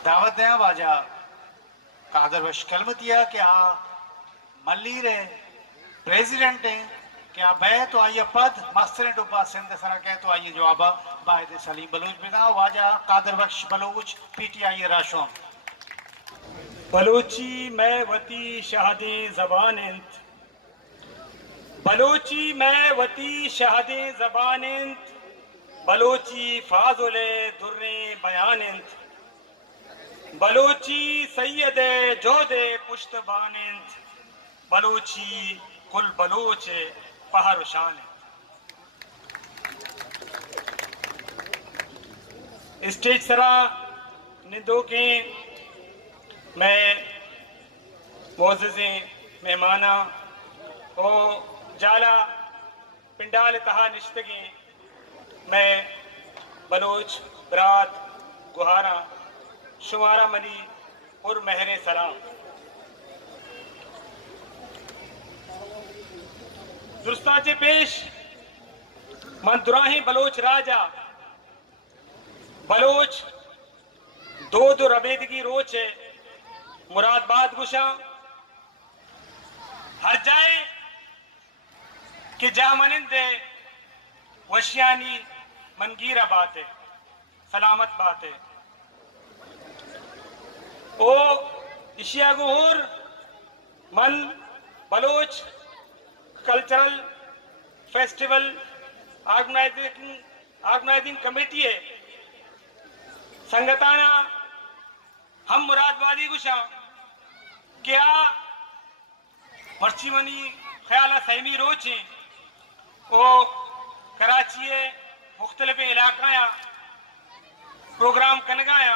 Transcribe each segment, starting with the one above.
दावत दें वाजा कादर वश कलमतिया क्या मल्लीर है प्रेसिडेंट है क्या बे तो आइए पद मस्तर डुब्बा सिंध सरा कह तो आइए जवाबा बायद सलीम बलूच बिना वाजा कादर बख्श बलूच पीटीआई राशों बलोची मैं वती शहादे जबानंत बलोची मैं वती शहादे जबानंत बलोची फाजुले दुर्रे बयानंत बलोची सैयदे जोदे पुश्तबानंत बलोची कुल बलोच पहरुशान। स्टेज सरा निंदो के मैं मोज़े मेहमाना ओ जाला पिंडाल तहा निश्तगी मैं बलोच बरात गुहारा शुमारा मनी और महरे सलाम दुरुस्ताचे पेश मन दुराही बलोच राजा बलोच दो रबेदगी रोच है मुरादबाद गुशा हर जाए कि जा मनिंदे वशियानी मनगीरा बात है सलामत बात है ओ इशिया गुहूर मन Baloch cultural festival organising committee है संगताना हम मुरादबादी गुशा क्या मर्ची ख्याल सहमी रोचे ओ कराची मुख्तलिफ इलाकाया प्रोग्राम कनगाया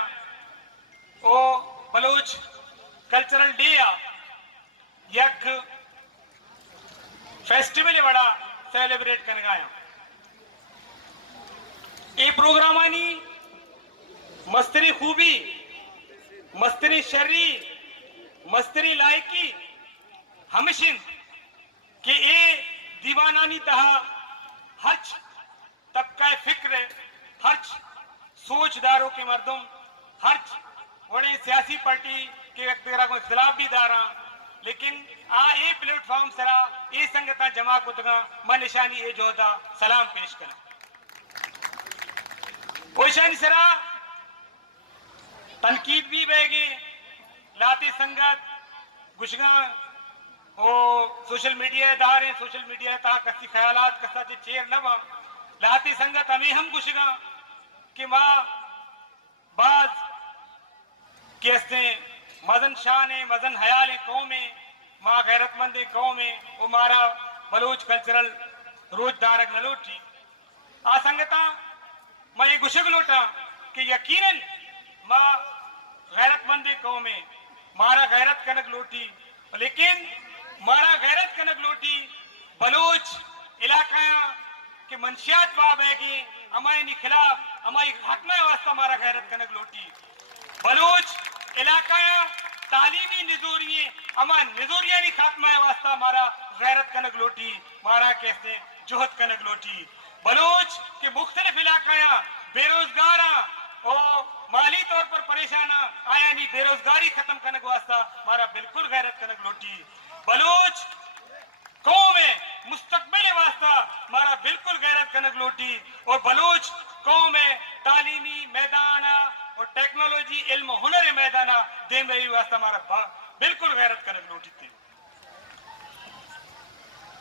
ओ बलोच कल्चरल डे यक फेस्टिवल बड़ा सेलिब्रेट कनगाया ये प्रोग्रामानी मस्तरी खूबी मस्तरी शर्री मस्तरी लायकी हमेशिन कि ए दीवानानी तहा हर्च तबका फिक्र हर्च सोचदारों के मर्दों हर्च बड़े सियासी पार्टी के व्यक्ति को इख्तिलाफ भी दारा लेकिन आ ए प्लेटफॉर्म सरा ए संगता जमा कुतगा मन निशानी ए जोदा सलाम पेश करा ओशानी सरा तनकीद भी बहगी लाते संगत गुशगा ओ सोशल मीडिया दारे सोशल मीडिया ता कसी ख्यालात कसा जे चेर नवा लाते संगत हमें हम गुशगा कि मां बाज कैसे मजन शान है मजन हयाल है कौम में मां गैरतमंद है कौम में वो मारा बलोच कल्चरल रोजदारक नलोटी आ संगता मैं ये गुशग लोटा कि यकीनन मां गैरतमंद है कौम में मारा गैरत कनक लोटी लेकिन मारा गैरत कनक लोटी बलोच इलाकाया के मंशियात बाब है कि हमारे खिलाफ हमारी खात्मा वास्ता मारा गैरत कनक लोटी बलोच इलाकाया तालीमी निजोरिये अमा निजोरिया नी खात्मा वास्ता मारा गैरत कनक लोटी मारा कैसे जोहद कनक लोटी बलोच के मुख्तलिफ इलाकाया बेरोजगारा और माली तौर पर परेशान आया नहीं बेरोजगारी खत्म करने को वास्ता मारा बिल्कुल गैरत कनक लोटी बलोच कौम है मुस्तकबिल वास्ता मारा बिल्कुल गैरत कनक लोटी और बलोच कौम है तालीमी मैदान और टेक्नोलॉजी इल्म हुनर मैदान दे मेरी वास्ता मारा बिल्कुल गैरत कनक लोटी थी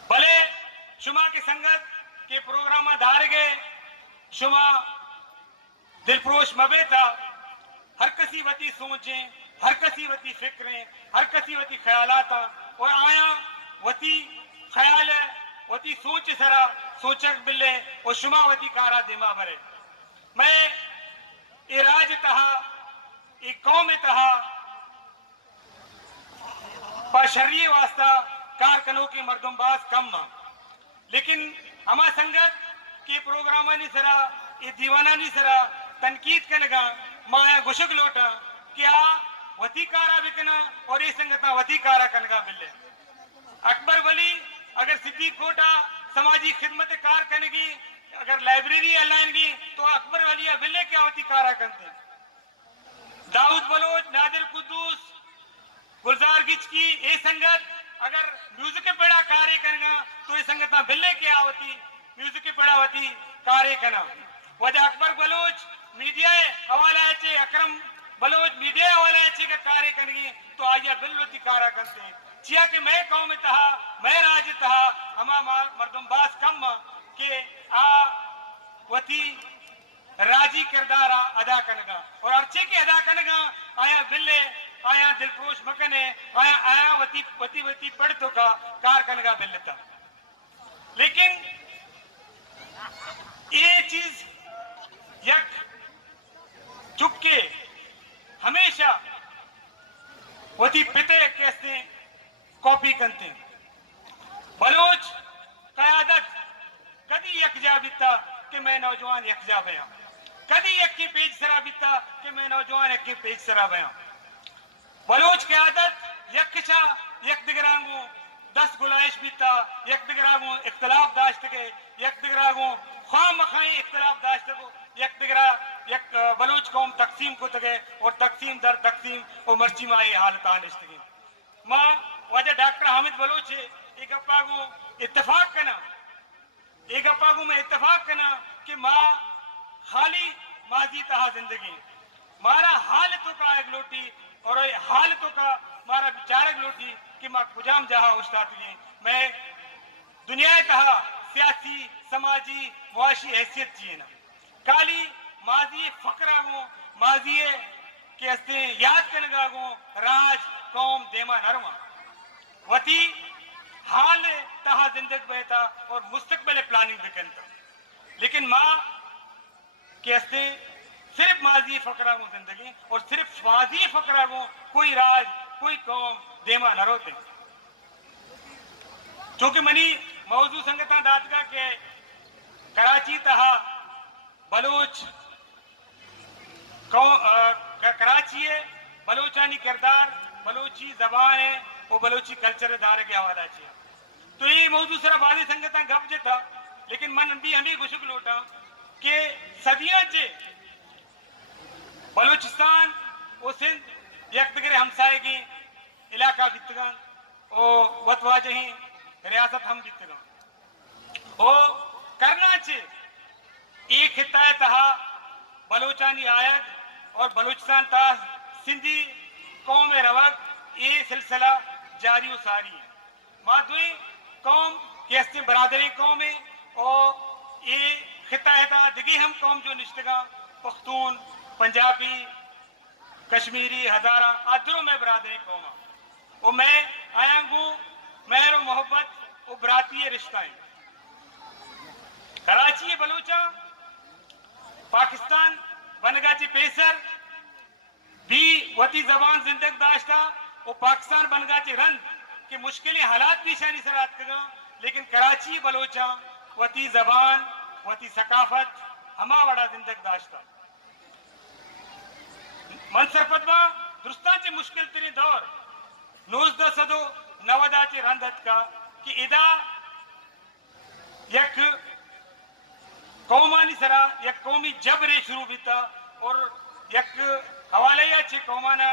भले शुमा की संगत के प्रोग्राम धार गए शुमा दिलप्रोश मबे था हर कसी वती सोचें हर कसी वती फिक्रें हर कसी वती ख्यालात और आया वती ख्याल है वती सोच सरा सोचक बिल्ले और शुमावती कारा दिमा भरे मैं इराज तहा एक कौम तहा पाशर्य वास्ता कारकनों के मर्दुमबाज कम लेकिन हमा संगत के प्रोग्राम नहीं सरा ये दीवाना नहीं सरा तनकीद कनगा माया गुशक लोटा क्या वती कारा बिकना और ये संगता वती कारा कनगा बिल्ले अकबर वली अगर सिद्दीक कोटा समाजी खिदमत कार कनेगी अगर लाइब्रेरी लाएंगी तो अकबर वली बिल्ले क्या होती कारा करते दाऊद गिच की ये संगत अगर म्यूजिक पेड़ा कार्य करना तो ये संगत ना बिल्ले के आवती म्यूजिक पेड़ा होती कार्य करना वजह अकबर बलोच मीडिया हवाला चे अकरम बलोच मीडिया हवाला चे का कार्य करेंगे तो आया बिल्लोती कार्य करते चिया कि मैं कौम में तहा मैं राज तहा हमा मर्दम बास कम के आ वती राजी किरदार अदा करेगा और अर्चे के अदा करेगा आया बिल्ले आया दिलपोश मकने आया आया वती वती वती पढ़ तो का कार करेगा बिल्ले था लेकिन ये चीज यक चुपके हमेशा वती पिते कैसे कॉपी करते बलोच कयादत कदी यकजा बीता कि मैं नौजवान यकजा बया कदी एक की पेज सरा बीता कि मैं नौजवान एक की पेज सरा बया बलोच कयादत यकशा यक दिगरांगू 10 गुलाइश बीता यक दिगरांगू इख्तलाफ दाश्त के यक दिगरांगू खाम मखाई इख्तलाफ दाश्त को यक दिगरा यक बलोच कौम तकसीम को तगे और तकसीम दर तकसीम और मर्ची माई हालत आनिश्तगी मां वजह डॉक्टर हामिद बलोच एक अपागू इत्तेफाक करना एक अपागू में इत्तेफाक करना कि माँ खाली माजी तहा जिंदगी मारा हालतों का एक लोटी और हालतों का मारा विचारक लोटी कि माँ कुजाम जहा उस्ताद मैं दुनिया तहा सियासी समाजी मुआशी हैसियत चाहिए ना काली माजी फकरा गो माजी के हस्ते याद करने गो राज कौम देमा नरमा वती हाल तहा जिंदगी बहता और मुस्तकबिल प्लानिंग भी करता लेकिन माँ के हस्ते सिर्फ माजी फकरा गो जिंदगी और सिर्फ माजी फकरा गो कोई राज कोई कौम देमा न रोते चूंकि मनी मौजू संगता दादगा के कराची तहा बलोच कराची है बलोचानी किरदार बलोची जबान है वो बलोची कल्चर दारे के हवाला चाहिए तो ये मौजू सरा बादी संगता गप जे था लेकिन मन भी हमें गुशुक लोटा कि सदियां जे बलूचिस्तान वो सिंध यक तगरे हमसाए की इलाका बीतगा ओ वतवाजे ही रियासत हम बीतगा ओ करना चे एक हिताय तहा बलोचानी आयत और बलूचिस्तान ता सिंधी कौम रवक ये सिलसिला जारी व सारी है माधुई कौम के हस्ते बरादरी कौम है और ये खिता है दिगी हम कौम जो निश्तगा पख्तून पंजाबी कश्मीरी हजारा आदरों में बरादरी कौम वो मैं आया हूँ मेहर मोहब्बत वो बराती रिश्ता है कराची बलूचा पाकिस्तान बनगाची पेसर भी वती जबान जिंदगी दाश्ता वो पाकिस्तान बनगाची रंग कि मुश्किल हालात भी शानी सरात कगा लेकिन कराची बलोचा वती जबान वती सकाफत हमा बड़ा जिंदगी दाश्ता मनसरपतवा दुरुस्तांचे मुश्किल तरी दौर 1990 रंधत का कि इदा यक कौमानी सरा यक कौमी जबरे शुरू बीता और यक हवाले या चे कौमाना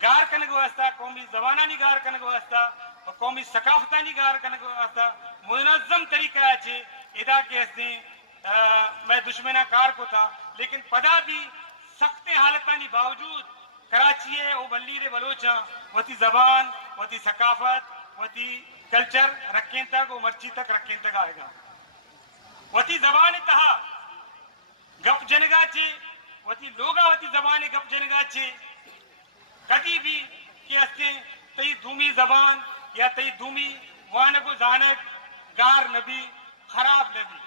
गार करने को वास्ता कौमी जबाना नी गार करने को वास्ता और कौमी सकाफता नी गार करने को वास्ता मुनज़्ज़म तरीका है इदा के हस्ते मैं दुश्मना कार को था लेकिन पदा भी सख्त हालतानी बावजूद कराची है वो बल्ली रे बलोचा वती जबान वती सकाफत वती कल्चर रखें तक वो मर्ची तक रखें तक आएगा वती जबान तहा गप जनगा चे वती लोगा वती जबान गप जनगा चे कभी भी कि हस्ते तई धूमी जबान या तई धूमी वान को जानक गार नबी खराब नबी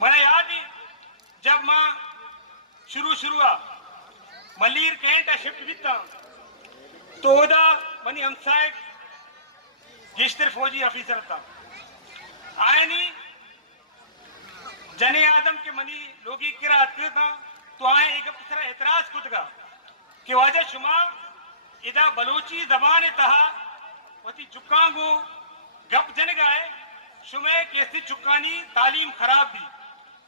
मैंने याद ही जब माँ शुरू मलीर कैंट शिफ्ट बीता तो ओदा मनी हमसाए गेश्तर फौजी ऑफिसर था आयनी जने आदम के मनी लोगी किरात था तो आए एक तरह एतराज खुद का कि वाजा शुमा इदा बलूची जबान तहा वती चुकांगो गप जन गाए शुमे कैसी चुकानी तालीम खराब भी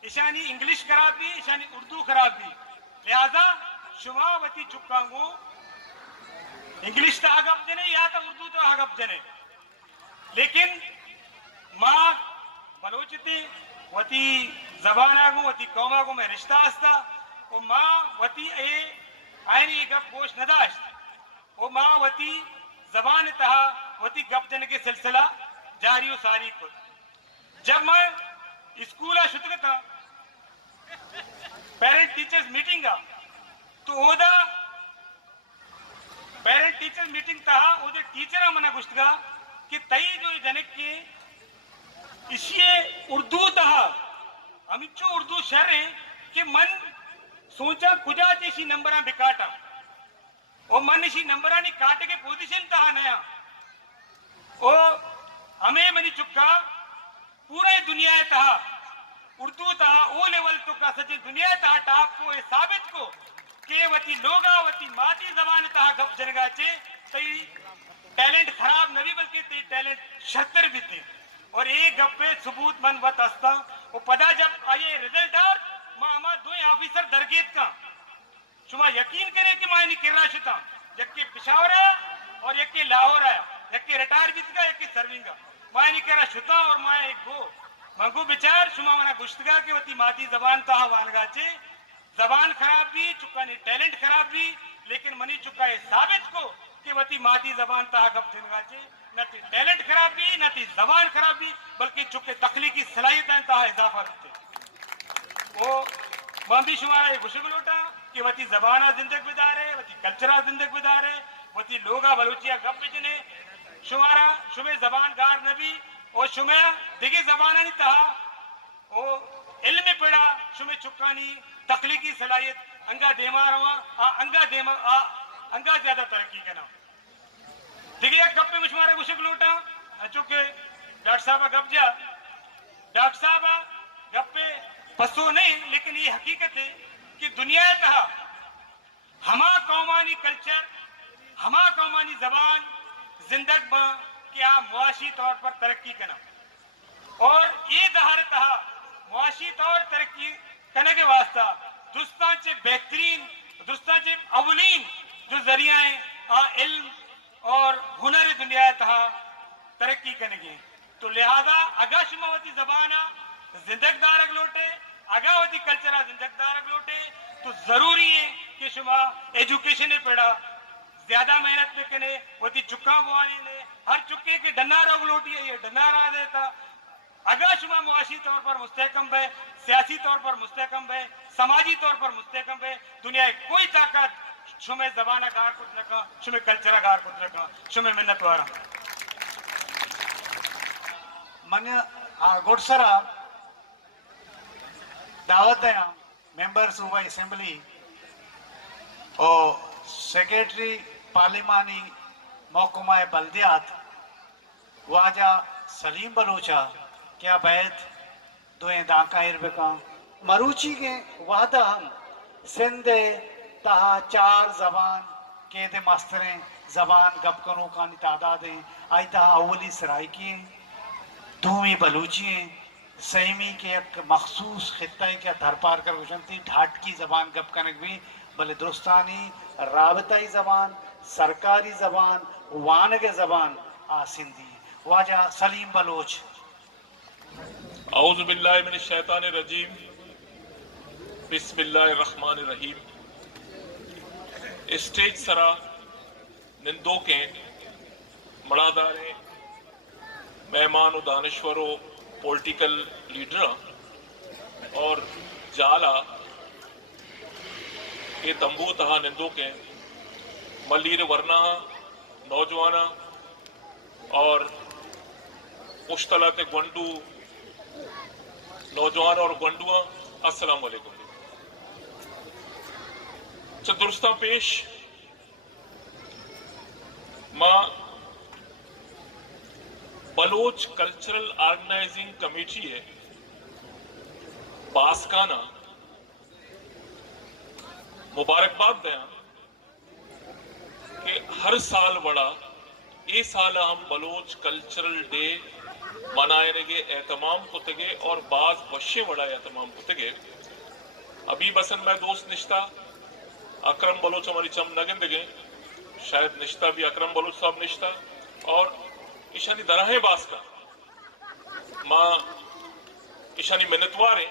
ईशानी इंग्लिश खराब भी ईशानी उर्दू खराब भी लिहाजा शुमावती चुकांगो इंग्लिश तहा गप जने या तो उर्दू तहा गप जने लेकिन माँ बलोचती वती जबान आगू वती कौम आगू में रिश्ता हस्ता वो माँ वती ए आयनी गप गोश नदाश्त वो माँ वती जबान तहा वती गप जन के सिलसिला जारी सारी को जब मैं स्कूल शुद्ध था पेरेंट टीचर्स मीटिंग तो ओदा पेरेंट टीचर्स मीटिंग तहा ओदे टीचर मना गुश्तगा कि तई जो जनक के इसी उर्दू तहा अमिचो उर्दू शहर है कि मन सोचा कुजा जैसी नंबरा बिकाटा और मन इसी नंबरा नहीं काटे के पोजीशन तहा नया ओ हमें मनी चुका पूरे दुनिया तहा उर्दू तहा ओ लेवल तो का सचे दुनिया तहा टाप को साबित को के वती लोगा वती माती जबान तहा गप जनगा चे तई टैलेंट खराब नहीं बल्कि ते टैलेंट शर्तर भी थे और एक गप पे सबूत मन वत हस्ता वो पता जब आए रिजल्ट आर मां हमा दो ऑफिसर दरगेत का शुमा यकीन करे कि मां नहीं किरा शुता जबकि पिशावर आया और एक के लाहौर आया एक के रिटायर भी का एक के सर्विंग का मां नहीं करा शुता और मां एक गो मंगू विचार शुमा मना गुश्तगा के वती माती जबान तहा वानगा चे जबान खराब भी चुका नहीं टैलेंट खराब भी लेकिन मनी चुका है साबित को कि वती माती जबान तहा गप जनगा चे न ती टैलेंट खराब भी न ती जबान खराब भी बल्कि चुके तख्लीकी सलाहियत तहा इजाफा करते वो मां भी शुमारा गुशग लोटा कि वती जबाना जिंदगी बिदार है वती कल्चरा जिंदगी बिदार है वती लोगा बलूचिया गप बिजने शुमारा शुमे जबान गार नबी और शुमे दिगे जबाना नहीं तहा ओ इल्म पड़ा शुमे चुकानी तख्लीकी सलाहियत अंगा देमा रवा अंगा ज्यादा तरक्की करना देखिए गप पे मुझमारे गुशक लूटा चूंकि डॉक्टर साहब गप जा डॉक्टर साहब गप पे पसो नहीं लेकिन ये हकीकत है कि दुनिया तहा हमा कौमानी कल्चर हमा कौमानी जबान जिंदग बा क्या मुआशी तौर पर तरक्की करना और ये दहार तहा मुआशी तौर तरक्की करने के वास्ता दुस्ता चे बेहतरीन दुस्ता चे अवलीन जो जरिया है इल्म और हुनर दुनिया तहा तरक्की करेंगे तो लिहाजा अगा शुमावती जबाना जिंदगदार लोटे अगावती कल्चरा जिंदगदार लोटे तो जरूरी है कि शुमा एजुकेशन पढ़ा ज्यादा मेहनत में कने वती चुका बुआने ने हर चुके के डन्ना रोग लोटी है ये डन्ना रा देता अगर शुमा मुआशी तौर पर मुस्तहकम है सियासी तौर पर मुस्तहकम है समाजी तौर पर मुस्तहकम है दुनिया कोई ताकत शुमे जबाना गार कुछ न का शुमे कल्चरा गार कुछ न का शुमे मिन्नत वारा मन गोडसरा दावत है मेंबर्स हुआ असेंबली और सेक्रेटरी पार्लिमानी महकुमा बल्दियात वाजा सलीम बलोचा क्या बैत दुए दाका इरबका मरूची के वादा हम सिंधे तहा चार जबान के दे मास्तरें जबान गप करो कानी तादादें आई तहा अवली सराइकी दूमी बलूची सहीमी के एक मखसूस खित्ता के धरपार कर गुजरती ढाट की जबान गप कनक भी भले दुरुस्तानी राबताई जबान सरकारी जबान वान के जबान आ सिंधी वाजा सलीम बलोच औज़ु बिल्लाहि मिनश शैतानिर रजीम बिस्मिल्लाहिर रहमानिर रहीम स्टेज सरा निंदो के मड़ादारे मेहमान दानश्वरों पॉलिटिकल लीडर और जाला के तंबू तहा निंदो के मलीर वरना नौजवाना और पुश्तला के गुंडू नौजवान और गुंडुआ अस्सलाम वालेकुम दुरुस्ता पेश मां बलोच कल्चरल ऑर्गेनाइजिंग कमेटी है बासकाना मुबारकबाद दें कि हर साल बड़ा ये साल हम बलोच कल्चरल डे मनाने के एहतमाम को तगे और बाज बशे बड़ा एहतमाम को तगे अभी बसन मैं दोस्त निश्ता अकरम बलोच हमारी चम नगिंदगे शायद निश्ता भी अकरम बलूच साहब निश्ता और ईशानी दराहे बास्का मां ईशानी मिन्नतवार है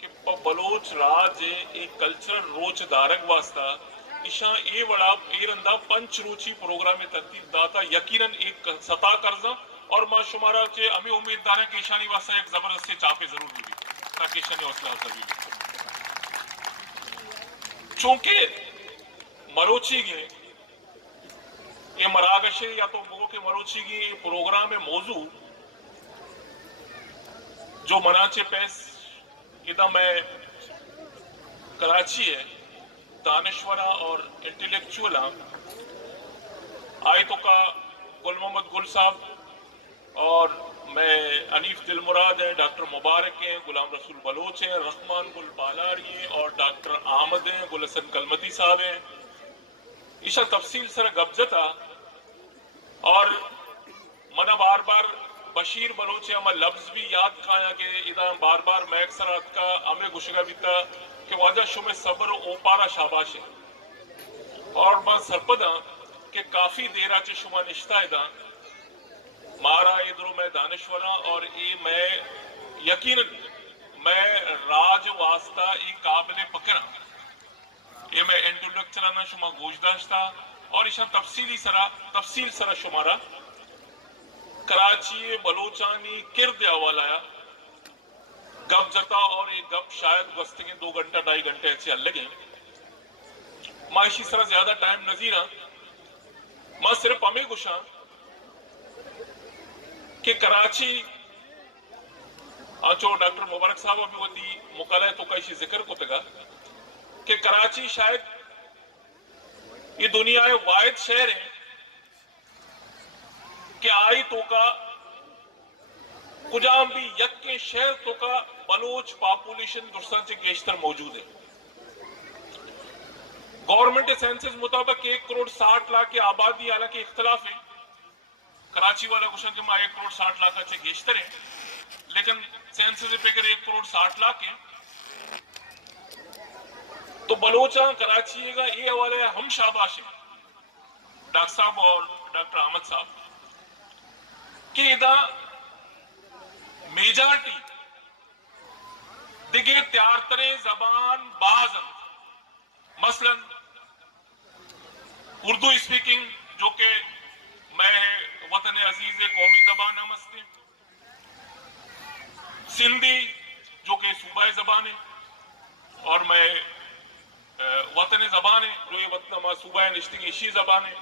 कि बलोच राज एक कल्चरल रोच धारक वास्ता ईशा ए बड़ा एरंदा पंच रोची प्रोग्राम में तरतीब दाता यकीनन एक सता कर्जा और मां शुमारा चे हमें उम्मीदवार है कि ईशानी वास्ता एक जबरदस्ती चापे जरूर मिली ताकि ईशानी हौसला अफजाई चूंकि मरोची के ये मरागशे या तो वो के मरोची की प्रोग्राम में मौजू जो मनाचे पैस इदा मैं कराची है दानिश्वरा और इंटेलेक्चुअल आए तो का गुल मोहम्मद गुल साहब और मैं अनीफ दिलमुराद है, डॉक्टर मुबारक हैं, गुलाम रसूल बलोच हैं, रहमान गुल बालारी हैं और डॉक्टर आमद हैं, गुल हसन कलमती साहब हैं। ईशा तफसील सर गब्जता और मना बार बार बशीर बलोच है हमारा लफ्ज भी याद खाया कि इदा बार बार मैं अक्सर का हमें गुशगा बीता कि वजह शुमे सब्र ओपारा शाबाश है और बस सरपदा कि काफी देर आचे शुमा निश्ता इदा मारा इधरों मैं दानिश्वरा और ये मैं यकीनन मैं राज वास्ता एक काबिल पकड़ा ये मैं इंटेलेक्चुअल ना शुमा गोशदाश्त था और ईशा तफसील सरा शुमारा कराची बलोचानी किरद हवालाया गप जता और ये गप शायद वस्त के 2 घंटा 2.5 घंटे ऐसे अलगे मां इसी तरह ज्यादा टाइम नजीरा मां सिर्फ हमें गुशा कि कराची आचो डॉक्टर मुबारक साहब अभी होती मुकाला तो का इसी जिक्र को तगा कि कराची शायद ये दुनिया के वाहिद शहर है कि आई तो का कुजाम भी यक के शहर तो का बलोच पॉपुलेशन दुर्सन से गेशतर मौजूद है। गवर्नमेंट सेंसस मुताबिक 1 करोड़ 60 लाख की आबादी, हालांकि इख्तलाफ है कराची वाला कुछ के 1 करोड़ 60 लाख से गेशतर है लेकिन सेंसस पे अगर 1 करोड़ 60 लाख है तो बलोचा कराची का ये हवाले हम शाबाश है डॉक्टर साहब और डॉक्टर अहमद साहब कि इदा मेजॉरिटी दिगे त्यार तरे जबान बाजन मसलन उर्दू स्पीकिंग जो कि मैं वतन अजीज कौमी जबान नमस्ते, सिंधी जो कि सूबाई जबान है और मैं वतन जबान है जो ये वतन सूबाई निश्ती इशी जबान है।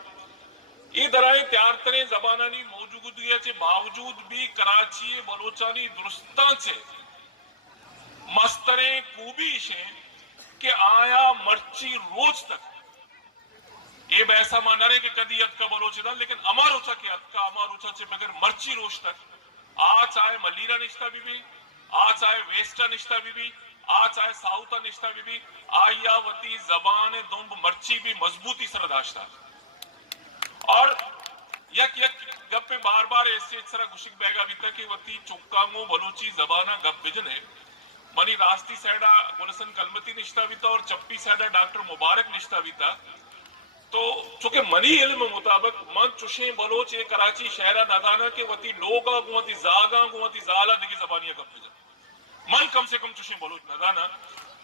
ये दराए त्यार तरे जबानानी मौजूदगी के बावजूद भी कराची बलोचानी दुरुस्ता से मस्तरे खूबी शे कि आया मर्ची रोज तक ये ऐसा माना रहे कि कदी यद का बलोचदा लेकिन अमार उचा के यद का अमार उचा से बगैर मर्ची रोज तक आ चाहे मलीरा निश्ता बीबी, आ चाहे वेस्टा निश्ता बीबी, आ चाहे साउथा निश्ता बीबी, आया वती जबान दुम्ब मर्ची भी मजबूती सरदाश्ता और यक यक गप पे बार बार ऐसे तरह गुशिक बैगा भी तक कि वती चुक्कांगो बलोची जबाना गप बिजने मनी रास्ती साइडा गुलसन कलमती निश्ता भी था और चप्पी साइडा डॉक्टर मुबारक निश्ता भी था। तो चूंकि मनी इल्म मुताबिक मन चुशे बलोच ये कराची शहरा नादाना के वती लोगा गुवती जागा गुवती जाला दिगी जबानिया गप बिजन मन कम से कम चुशे बलोच नादाना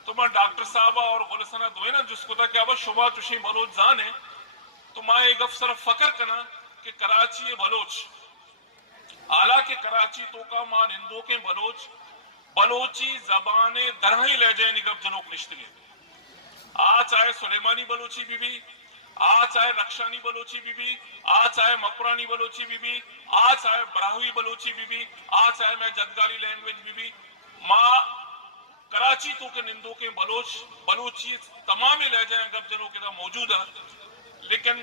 तो मैं डॉक्टर साहबा और गुलसना दोए ना जिसको था कि अब शुमा चुशे बलोच जाने तो मैं एक अफसर फकर करना कि कराची बलोच आला के कराची तो का मान हिंदू के बलोच बलोची जबाने दरही ले जाए निगब जनोक निश्तगे आ चाहे सुलेमानी बलोची बीबी, आ चाहे रक्षानी बलोची बीबी, आ चाहे मकरानी बलोची बीबी, आ चाहे ब्राहुई बलोची बीबी, आ चाहे मैं जदगारी लैंग्वेज बीबी माँ कराची तो के निंदो के बलोच बलोची तमाम ले जाए गब जनों के मौजूद है लेकिन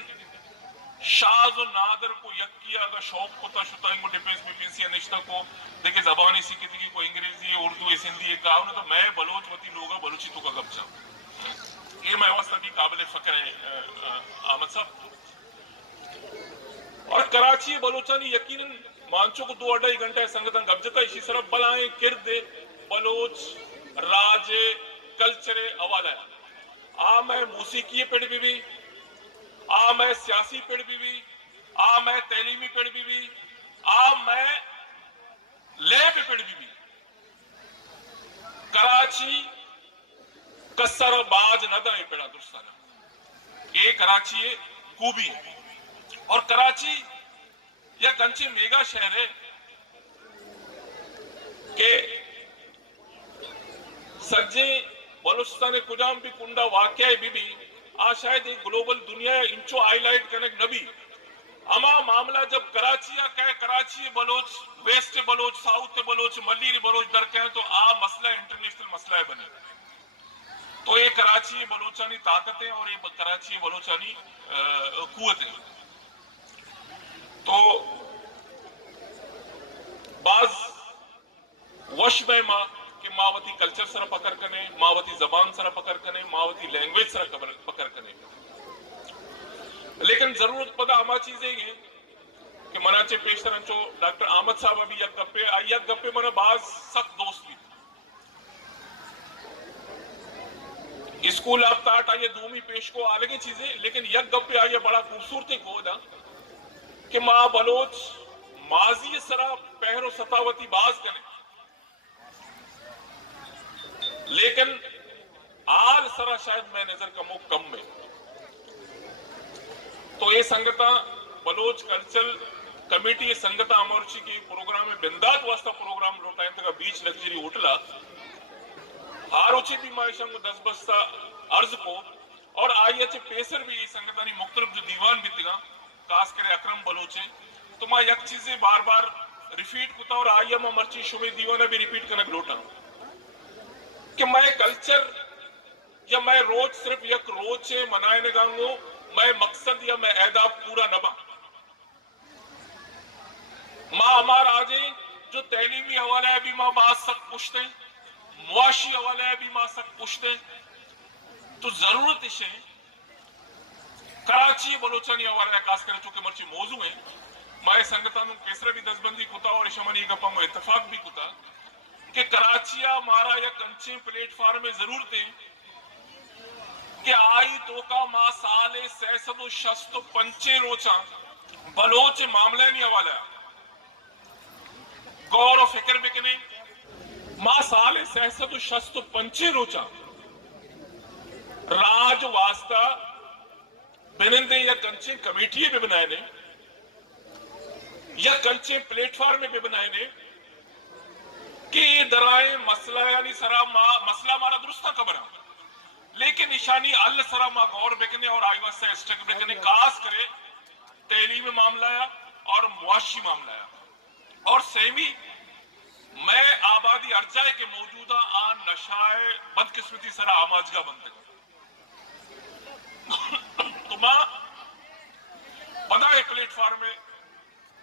शाज और नादर को यकिया का शौक होता शुता इनको डिफेंस में पीसी निश्ता को देखिए जबानी सीखी थी कोई अंग्रेजी उर्दू हिंदी एक कहा तो मैं बलोच वती लोग बलोची तो का गपचा ये मैं वास्ता की काबिल फकर है अहमद साहब और कराची बलोचानी यकीनन मानचो को 2-2.5 घंटे संगतन गपजता इसी तरह बलाएं किरदे बलोच राजे कल्चरे हवाला आ मैं मौसीकी पेड़ भी आ मैं सियासी पिड़ भी आ मैं तैलीमी पिड़ भी आ मैं लैब पिड़ भी कराची कसर बाज न दे पेड़ा दुस्ताना ये कराची खूबी है। और कराची यह कंची मेगा शहर है कि सज्जे बलूचिस्तान कुजाम भी कुंडा वाक्य भी आ शायद एक ग्लोबल दुनिया इंचो हाईलाइट कनेक्ट नबी अमा मामला जब कराची या कह कराची बलोच वेस्ट बलोच साउथ बलोच मल्ली बलोच दर कहें तो आ मसला इंटरनेशनल मसला बने। तो ये कराची बलोचानी ताकत है और ये कराची बलोचानी कुवत है। तो बाज वश में माँ कि मावती कल्चर सर पकड़ कने मावती जबान सर पकड़ कने मावती लैंग्वेज सर पकड़ कने लेकिन जरूरत पता आमा चीजें ये कि मनाचे पेश रंचो डॉक्टर अहमद साहब अभी यक गप्पे मना बाज सख्त दोस्त भी स्कूल आप ताट आइए दूमी पेश को अलग चीजें लेकिन यक गप्पे आइए बड़ा खूबसूरती को ना कि माँ बलोच माजी सरा पहरो सतावती बाज कने लेकिन आल सरा शायद मैं नजर कमो कम में। तो ये संगता बलोच कल्चरल कमेटी संगता अमरची की प्रोग्राम में बिंदात वास्ता प्रोग्राम लोटाइन तक बीच लग्जरी उठला हारोची भी मायशंग 10 बस्ता अर्ज को और आइए पेसर भी संगता नी मुख्तलिफ जो दीवान बितगा खास करे अकरम बलोचे तो मैं यक चीजें बार बार रिपीट कुता और आइए मैं मर्ची शुमे दीवाना भी रिपीट करना लोटा कि मैं कल्चर या मैं रोज सिर्फ यक रोज से मनाए न गांगो मैं मकसद या मैं एहदाब पूरा नबा माँ हमार आजे जो तैलीमी हवाला है भी माँ बात सक पुछते मुआशी हवाला है भी माँ सक पुछते तो जरूरत इसे कराची बलोचानी हवाला है खास कर चूंकि मर्ची मौजू है मैं संगठन केसरा भी दसबंदी कुता और शमनी गप्पा में इत्तेफाक भी कुता कि कराचिया मारा या कंचे प्लेटफार्म में जरूर थे कि आई तो का मां साले सैसदो शस्तो पंचे रोचा बलोच मामला नहीं हवाला गौर और फिक्र बिकने मां साले सैसदो शस्तो पंचे रोचा राज वास्ता बिनंदे या कंचे कमेटी भी बनाए ने या कंचे प्लेटफार्म में भी बनाए ने कि दराए मसला यानी सरा मसला हमारा दुरुस्ता खबर है लेकिन निशानी अल सरा मा गौर बेकने और आईवा से स्टक बेकने खास करे तैलीमी मामला है और मुआशी मामला है और सेमी मैं आबादी अर्जाए के मौजूदा आन नशाए बदकिस्मती सरा आमाजगा बनते तो मां पता है प्लेटफार्म में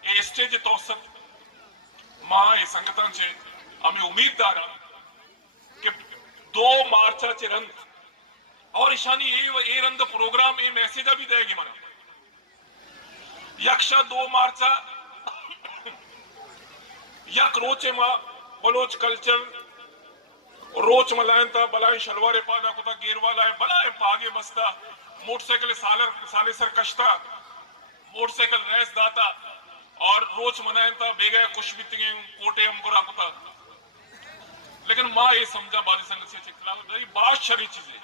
ये स्टेज तौसत मां ये संगठन से हमें उम्मीददार कि 2 मार्चा चे रंग और ईशानी ये रंग प्रोग्राम ये मैसेज भी देगी मना यक्षा 2 मार्चा यक रोचे मा बलोच कल्चर रोच मलायन था बलाय शलवारे पादा कुता गेरवाला है बलाय पागे बस्ता मोटरसाइकिल साले सर कश्ता मोटरसाइकिल रेस दाता और रोच मनायन था बेगा कुछ भी कोटे हमको कुता लेकिन मां ये समझा बाली संघ से खिलाफ मेरी बात शरी चीजें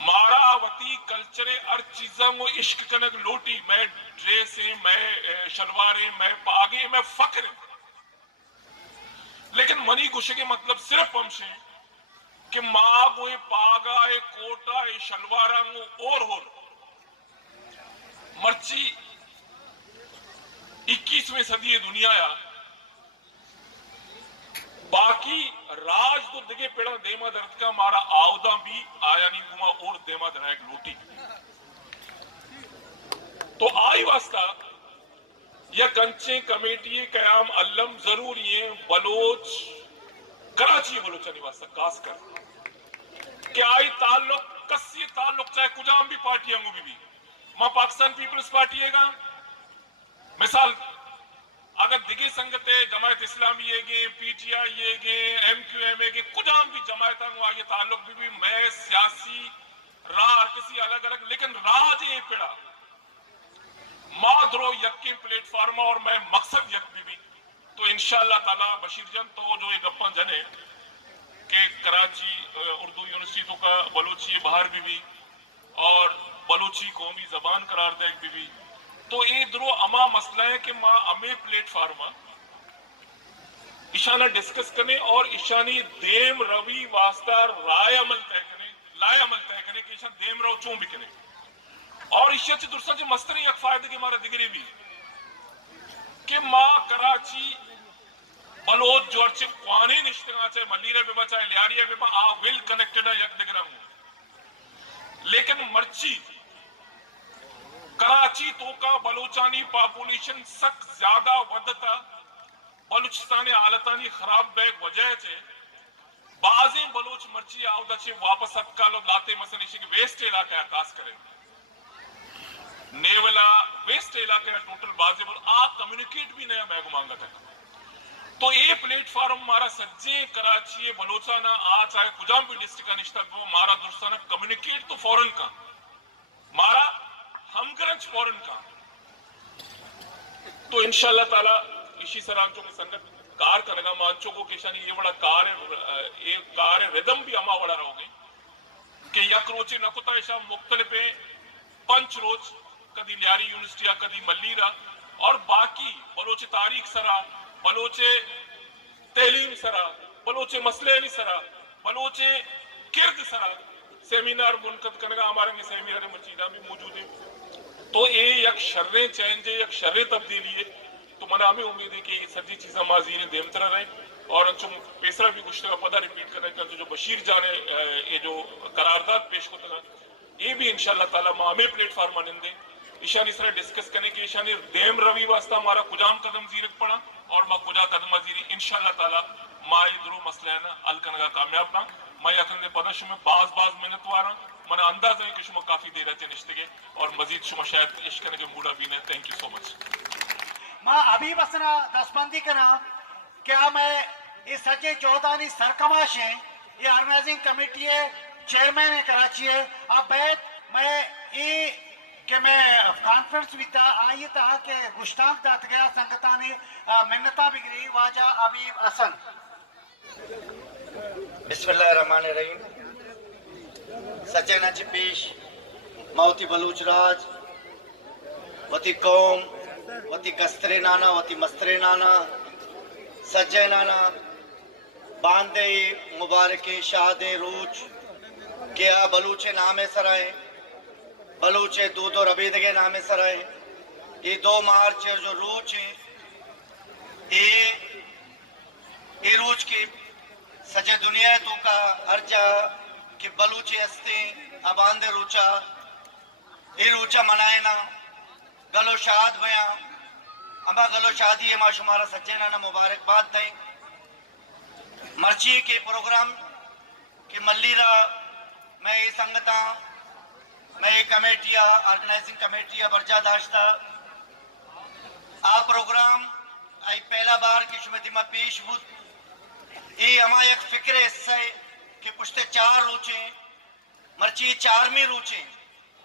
मारावती कल्चरे हर चीजों को इश्क कनक लोटी मैं ड्रेस है मैं शलवारे मैं पागे मैं फक्र लेकिन मनी कुछ के मतलब सिर्फ हमसे कि मां को पागा ए कोटा ए शलवारा और मर्ची 21वीं सदी दुनिया या बाकी राज तो दिगे पेड़ा देमा दर्द का मारा आवदा भी आया नहीं घुमा और देमा दरायक लूटी तो आई वास्ता यह कंचे कमेटी कयाम अल्लम जरूर ये बलोच कराची बलोचनी वास्ता खास कर कि आई ताल्लुक कसी ताल्लुक चाहे कुजाम भी पार्टियां भी मां पाकिस्तान पीपल्स पार्टी है मिसाल अगर दिगे संगत जमायत इस्लामी है पीटीआई है एमक्यूएम है कुछ भी जमायत ये ताल्लुक भी मैं सियासी राह किसी अलग अलग, लेकिन राह जे पिड़ा माधरो यक्के प्लेटफॉर्म और मैं मकसद यक भी तो इंशाअल्लाह ताला बशीर जन तो जो एक गप्पा जने के कराची उर्दू यूनिवर्सिटी तो का बलूची बाहर भी और बलूची कौमी जबान करार दे भी तो ये द्रो अमा मसला है कि माँ अमे प्लेटफॉर्म ईशाना डिस्कस करने और ईशानी देम रवि वास्ता राय अमल तय करने लाय अमल तय करने कि ईशान देम रव चूं भी करने और ईशा ची दुर्सा ची मस्तरी एक फायदे के मारा दिगरी भी कि माँ कराची बलोच जोर्चे क्वाने निश्चित चाहे मल्लीरे बेबा चाहे लियारिया बेबा आ वेल कनेक्टेड है यक दिगरा हूँ, लेकिन मर्ची कराची तो का बलोचानी पॉपुलेशन सक ज्यादा वधता बलूचिस्तान हालतानी खराब बैग वजह से बाजे बलोच मर्ची आवदा छे वापस अक्कालो लाते मसले के वेस्ट इलाका खास करे नेवला वेस्ट इलाके टोटल बाजे बोल आ कम्युनिकेट भी नया बैग मांगा था तो ये प्लेटफॉर्म मारा सज्जे कराची बलोचाना आ चाहे कुजाम भी डिस्ट्रिक्ट निश्ता वो मारा दुर्स्ताना कम्युनिकेट तो फौरन का मारा हमगरज फौरन का तो इंशाल्लाह ताला इसी सरांचों में संगत कार करेगा मांचों को किशानी ये बड़ा कार रिदम भी अमा बड़ा रहोगे कि यक रोचे नकुता ऐसा मुख्तलिफ पंच रोज कदी लियारी यूनिवर्सिटी कदी मल्लीरा और बाकी बलोचे तारीख सरा बलोचे तैलीम सरा बलोचे मसले नहीं सरा बलोचे किर्द सरा सेमिनार मुनकद करने का हमारे सेमिनार मचीदा भी मौजूद है तो ये एक शर्रे चेंज है एक शर्रे तब्दीली है तो मना हमें उम्मीद है कि ये सभी चीजें माजी ने देम तरह रहे और अंचुम पेसरा भी कुछ पता रिपीट करने का जो बशीर जाने ये जो करारदाद पेश को था ये भी इंशाल्लाह ताला मामे प्लेटफॉर्म आनंदे ईशानी सर डिस्कस करने की ईशानी देम रवि वास्ता हमारा कुजाम कदम जीरक पड़ा और माँ कुजा कदम जीरी इंशाल्लाह ताला माँ इधरो मसले है ना अलकन का कामयाब ना मैं अखंड पदश में बाज मेहनत वारा मना अंदाज है कि शुमा काफी देर है निश्चित और मजीद शुमा शायद इश्क करने के मूडा भी नहीं। Thank you so much. माँ अभी बसना दसबंदी करा क्या मैं इस सच्चे चौधानी सरकमाश है ये ऑर्गेनाइजिंग कमेटी है चेयरमैन है कराची है अब बैठ मैं ये कि मैं कॉन्फ्रेंस भी था आई था कि गुश्ताख दात गया संगता ने मिन्नता बिगड़ी वाजा अभी हसन बिस्मिल्लाहिर्रहमानिर्रहीम सच्चे नच पेश मौती बलूच राज वती कौम वती गस्तरे नाना वती मस्तरे नाना सज्जे नाना बांदे मुबारके शाहदे रूच क्या बलूचे नामे सराय बलूचे दूधो रबीदगे नामे सराय ये 2 मार्च जो रूच ये रूच की सजे दुनिया तो का अर्चा कि बलूचे हस्ते अबांदे रूचा ये रूचा मनाए ना गलो शाद बया अमा गलो शादी है माशुमारा सच्चे ना मुबारकबाद दें मर्ची के प्रोग्राम के मल्लीरा मैं ये संगता मैं ये कमेटिया ऑर्गेनाइजिंग कमेटिया बर्जा दाश्ता आ प्रोग्राम आई पहला बार की शुमतिमा पेश बुत ये हमा एक फिक्र हिस्सा है कि पुश्ते 4 रूचे मर्ची 4वीं रूचे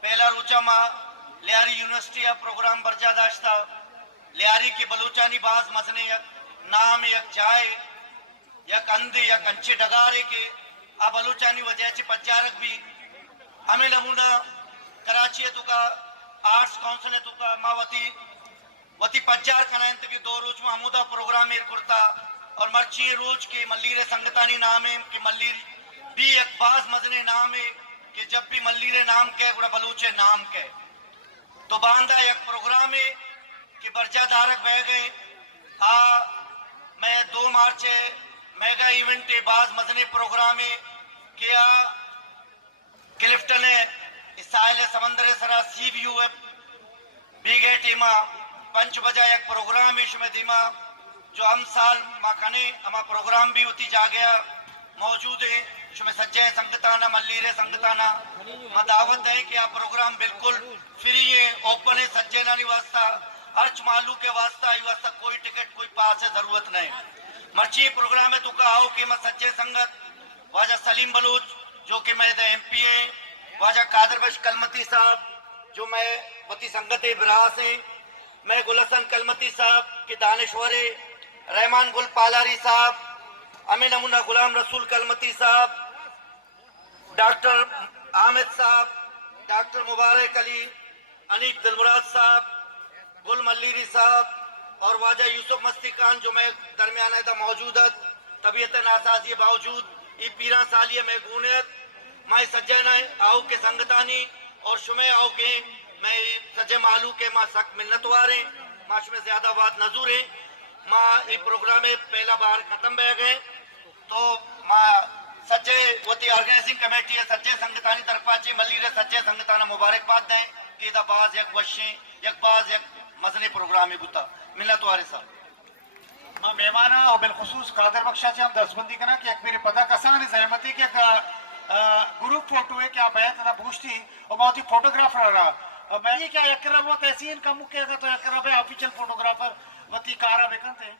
पहला रूचा माँ लियारी यूनिवर्सिटी या प्रोग्राम बर्जा दाश्ता लियारी की बलूचानी बाज मसने यक नाम यक जाए यक अंधे यक अंचे डगारे के आ बलूचानी वजह से पचारक भी हमें लमुना कराची तो का आर्ट्स काउंसिल तो का मावती वती पचार कनायंत की 2 रोज में हमूदा प्रोग्राम एर करता और मर्ची रोज के मल्लीरे संगतानी नाम है कि मल्लीर भी एक बाज मजने नाम है कि जब भी मल्लीरे नाम के गुड़ा बलूचे नाम के तो बांधा एक प्रोग्राम है कि बर्जा धारक बह गए मैं 2 मार्च मेगा इवेंट बाज मजने प्रोग्राम है किया क्लिफ्टन है इसाइल समंदर सरा सी व्यू है बीगे टीमा 5 बजा एक प्रोग्राम इसमें धीमा जो हम साल माखने हमारा प्रोग्राम भी होती जा गया मौजूद है इसमें सज्जे संगताना मल्लीरे संगताना दावत है कि आप प्रोग्राम बिल्कुल फ्री है ओपन है सज्जे ना वास्ता अर्च मालू के वास्ता ही वास्ता कोई टिकट कोई पास है जरूरत नहीं मर्ची प्रोग्राम है तो का आओ कि मैं सच्चे संगत वाजा सलीम बलूच जो कि मैं MP है ख्वाजा कादर बख्श कलमती साहब जो मैं वती संगत इब्रास हैं, मैं गुलहसन कलमती साहब के दानश्वर रहमान गुल पालारी साहब, अमीन नमूना गुलाम रसूल कलमती साहब, डॉक्टर आमिद साहब, डॉक्टर मुबारक अली, अनीक दिलमुराद साहब, गुल मल्लीरी साहब और ख्वाजा यूसुफ मस्ती खान जो मैं दरमियान था मौजूद तबीयत नासाजी बावजूद ई पीरा सालिय में गूनियत माँ सज्जन आओ के संगतानी और शुमे आओ के मैं सज्जे मालू के माँ सख्त मिन्नतवार हैं माश में ज्यादा बात नजूर है माँ ये प्रोग्राम में पहला बार खत्म बह गए तो माँ सच्चे वती ऑर्गेनाइजिंग कमेटी है सच्चे संगतानी तरफा चे मल्ली सच्चे संगताना मुबारकबाद दें कि बाज एक वशे एक बाज एक मजने प्रोग्राम गुता मिन्नतवार साहब माँ मेहमाना और बिलखुसूस कादर बख्शाची हम दस्तबंदी करना कि एक मेरे पता कसान जहमती के ग्रुप फोटो है क्या बैत ना पूछती और बहुत ही फोटोग्राफर रहा मैं ये क्या एकरा वो तहसीन का मुख्य तो एकरा ऑफिशियल फोटोग्राफर वती कारा बेकन थे